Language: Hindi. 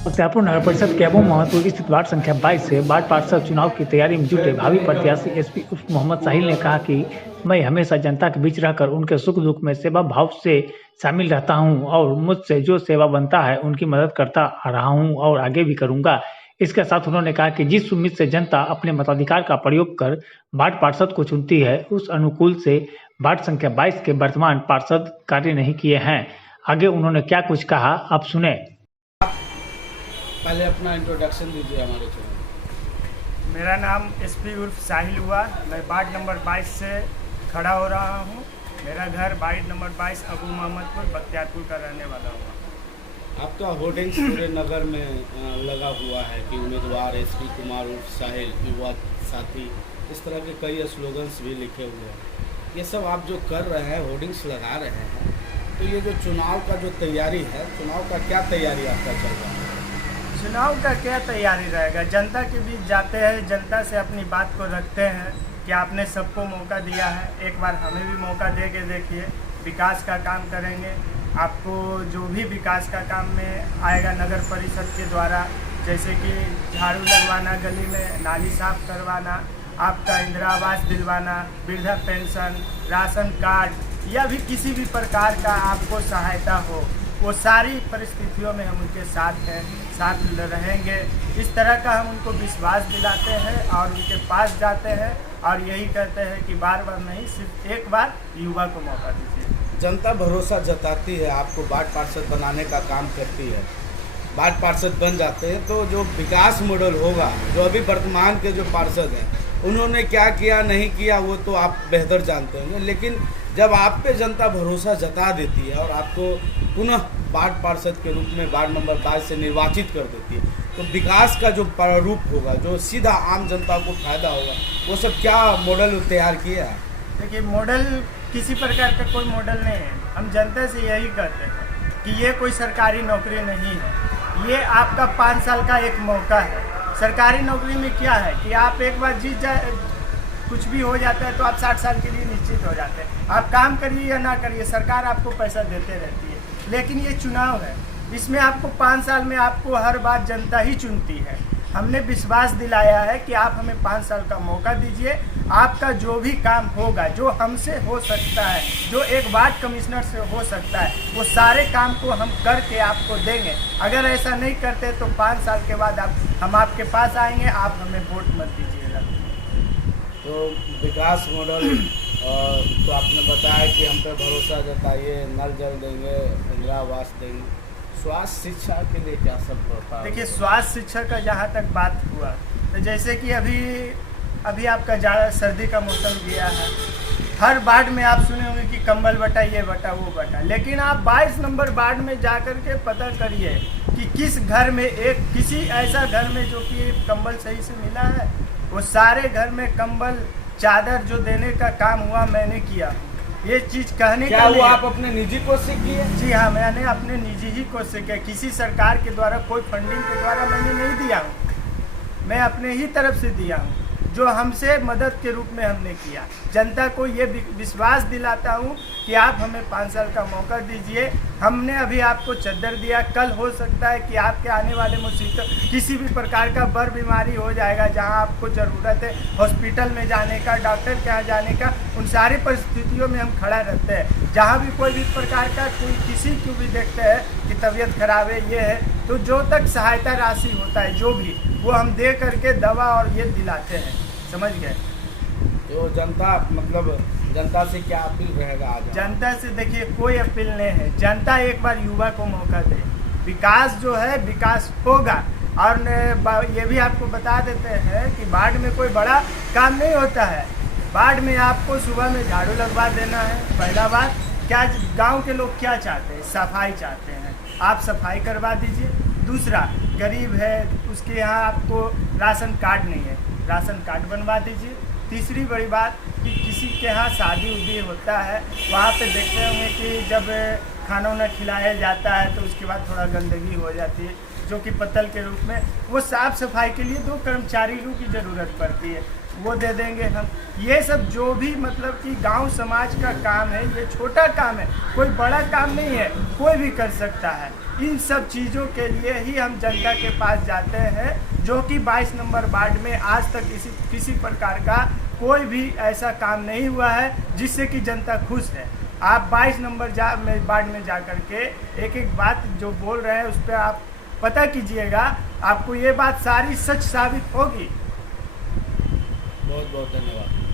बख्तियारपुर नगर परिषद के अबू मोहम्मदपुर स्थित वार्ड संख्या 22 से वार्ड पार्षद चुनाव की तैयारी में जुटे भावी प्रत्याशी एसपी उर्फ मोहम्मद साहिल ने कहा कि मैं हमेशा जनता के बीच रहकर उनके सुख दुख में सेवा भाव से शामिल रहता हूं और मुझसे जो सेवा बनता है उनकी मदद करता आ रहा हूं और आगे भी करूंगा। इसके साथ उन्होंने कहा कि जिस उम्मीद से जनता अपने मताधिकार का प्रयोग कर वार्ड पार्षद को चुनती है उस अनुकूल से वार्ड संख्या 22 के वर्तमान पार्षद कार्य नहीं किए हैं। आगे उन्होंने क्या कुछ कहा आप सुने। पहले अपना इंट्रोडक्शन दीजिए हमारे चैनल। मेरा नाम एसपी उर्फ साहिल हुआ। मैं वार्ड नंबर 22 से खड़ा हो रहा हूँ। मेरा घर वार्ड नंबर 22 अबू मोहम्मदपुर बख्तियारपुर का रहने वाला हूँ। आपका होर्डिंग्स पूरे नगर में लगा हुआ है कि उम्मीदवार एसपी कुमार उर्फ साहिल युवा साथी, इस तरह के कई स्लोगन्स भी लिखे हुए हैं। ये सब आप जो कर रहे हैं, होर्डिंग्स लगा रहे हैं, तो ये जो चुनाव का जो तैयारी है, चुनाव का क्या तैयारी आपका चल रहा है? चुनाव का क्या तैयारी रहेगा, जनता के बीच जाते हैं, जनता से अपनी बात को रखते हैं कि आपने सबको मौका दिया है, एक बार हमें भी मौका दे के देखिए, विकास का काम करेंगे। आपको जो भी विकास का काम में आएगा नगर परिषद के द्वारा, जैसे कि झाड़ू लगवाना, गली में नाली साफ करवाना, आपका इंदिरा आवास दिलवाना, वृद्धा पेंशन, राशन कार्ड या भी किसी भी प्रकार का आपको सहायता हो, वो सारी परिस्थितियों में हम उनके साथ हैं, साथ रहेंगे। इस तरह का हम उनको विश्वास दिलाते हैं और उनके पास जाते हैं और यही कहते हैं कि बार बार नहीं, सिर्फ एक बार युवा को मौका दीजिए। जनता भरोसा जताती है, आपको वार्ड पार्षद बनाने का काम करती है। वार्ड पार्षद बन जाते हैं तो जो विकास मॉडल होगा, जो अभी वर्तमान के जो पार्षद हैं उन्होंने क्या किया नहीं किया वो तो आप बेहतर जानते होंगे, लेकिन जब आप पे जनता भरोसा जता देती है और आपको पुनः वार्ड पार्षद के रूप में वार्ड नंबर 22 से निर्वाचित कर देती है, तो विकास का जो प्रारूप होगा, जो सीधा आम जनता को फायदा होगा, वो सब क्या मॉडल तैयार किया है? देखिए, मॉडल किसी प्रकार का कोई मॉडल नहीं है। हम जनता से यही कहते हैं कि ये कोई सरकारी नौकरी नहीं है, ये आपका 5 साल का एक मौका है। सरकारी नौकरी में क्या है कि आप एक बार जीत जाए, कुछ भी हो जाता है तो आप 60 साल के लिए निश्चित हो जाते हैं। आप काम करिए या ना करिए, सरकार आपको पैसा देते रहती है। लेकिन ये चुनाव है, इसमें आपको 5 साल में आपको हर बार जनता ही चुनती है। हमने विश्वास दिलाया है कि आप हमें 5 साल का मौका दीजिए, आपका जो भी काम होगा, जो हमसे हो सकता है, जो एक वार्ड कमिश्नर से हो सकता है, वो सारे काम को हम करके आपको देंगे। अगर ऐसा नहीं करते तो 5 साल के बाद हम आपके पास आएंगे, आप हमें वोट मत दीजिएगा। तो विकास मॉडल तो आपने बताया कि हम पे भरोसा जताइए, नल जल देंगे, इंदिरा आवास देंगे, स्वास्थ्य शिक्षा के लिए क्या सब होता है? देखिए, स्वास्थ्य शिक्षा का जहाँ तक बात हुआ तो जैसे कि अभी आपका ज़्यादा सर्दी का मौसम गया है, हर वार्ड में आप सुने होंगे कि कंबल बटा, ये बटा, वो बटा, लेकिन आप 22 नंबर वार्ड में जा कर के पता करिए कि किस घर में किसी ऐसा घर में जो कि कंबल सही से मिला है। वो सारे घर में कंबल चादर जो देने का काम हुआ मैंने किया। ये चीज़ कहने क्या का वो आप अपने निजी कोशिश किए? जी हाँ, मैंने अपने निजी ही कोशिश किया, किसी सरकार के द्वारा कोई फंडिंग के द्वारा मैंने नहीं दिया हूँ, मैं अपने ही तरफ से दिया हूँ, जो हमसे मदद के रूप में हमने किया। जनता को ये विश्वास दिलाता हूँ कि आप हमें 5 साल का मौका दीजिए। हमने अभी आपको चद्दर दिया, कल हो सकता है कि आपके आने वाले मुसीबत किसी भी प्रकार का बड़ बीमारी हो जाएगा, जहाँ आपको ज़रूरत है हॉस्पिटल में जाने का, डॉक्टर के यहाँ जाने का, उन सारी परिस्थितियों में हम खड़ा रहते हैं। जहाँ भी कोई भी प्रकार का कोई किसी को भी देखते हैं कि तबीयत खराब है, ये है, तो जो तक सहायता राशि होता है जो भी, वो हम दे करके दवा और ये दिलाते हैं। समझ गए? तो जनता मतलब जनता से क्या अपील रहेगा आज? जनता से देखिए, कोई अपील नहीं है, जनता एक बार युवा को मौका दे, विकास जो है विकास होगा। और ये भी आपको बता देते हैं कि वार्ड में कोई बड़ा काम नहीं होता है। वार्ड में आपको सुबह में झाड़ू लगवा देना है। पहला बात, क्या गांव के लोग क्या चाहते हैं? सफाई चाहते हैं, आप सफाई करवा दीजिए। दूसरा, गरीब है उसके यहाँ आपको राशन कार्ड नहीं है, राशन कार्ड बनवा दीजिए। तीसरी बड़ी बात कि किसी के यहाँ शादी उदी होता है, वहाँ पे देखते होंगे कि जब खाना वाना खिलाया जाता है तो उसके बाद थोड़ा गंदगी हो जाती है, जो कि पत्तल के रूप में, वो साफ़ सफाई के लिए 2 कर्मचारियों की ज़रूरत पड़ती है। वो दे देंगे हम। ये सब जो भी मतलब कि गांव समाज का काम है, ये छोटा काम है, कोई बड़ा काम नहीं है, कोई भी कर सकता है। इन सब चीज़ों के लिए ही हम जनता के पास जाते हैं, जो कि 22 नंबर वार्ड में आज तक किसी प्रकार का कोई भी ऐसा काम नहीं हुआ है जिससे कि जनता खुश है। आप 22 नंबर वार्ड में जा कर के एक एक बात जो बोल रहे हैं उस पर आप पता कीजिएगा, आपको ये बात सारी सच साबित होगी। बहुत बहुत धन्यवाद।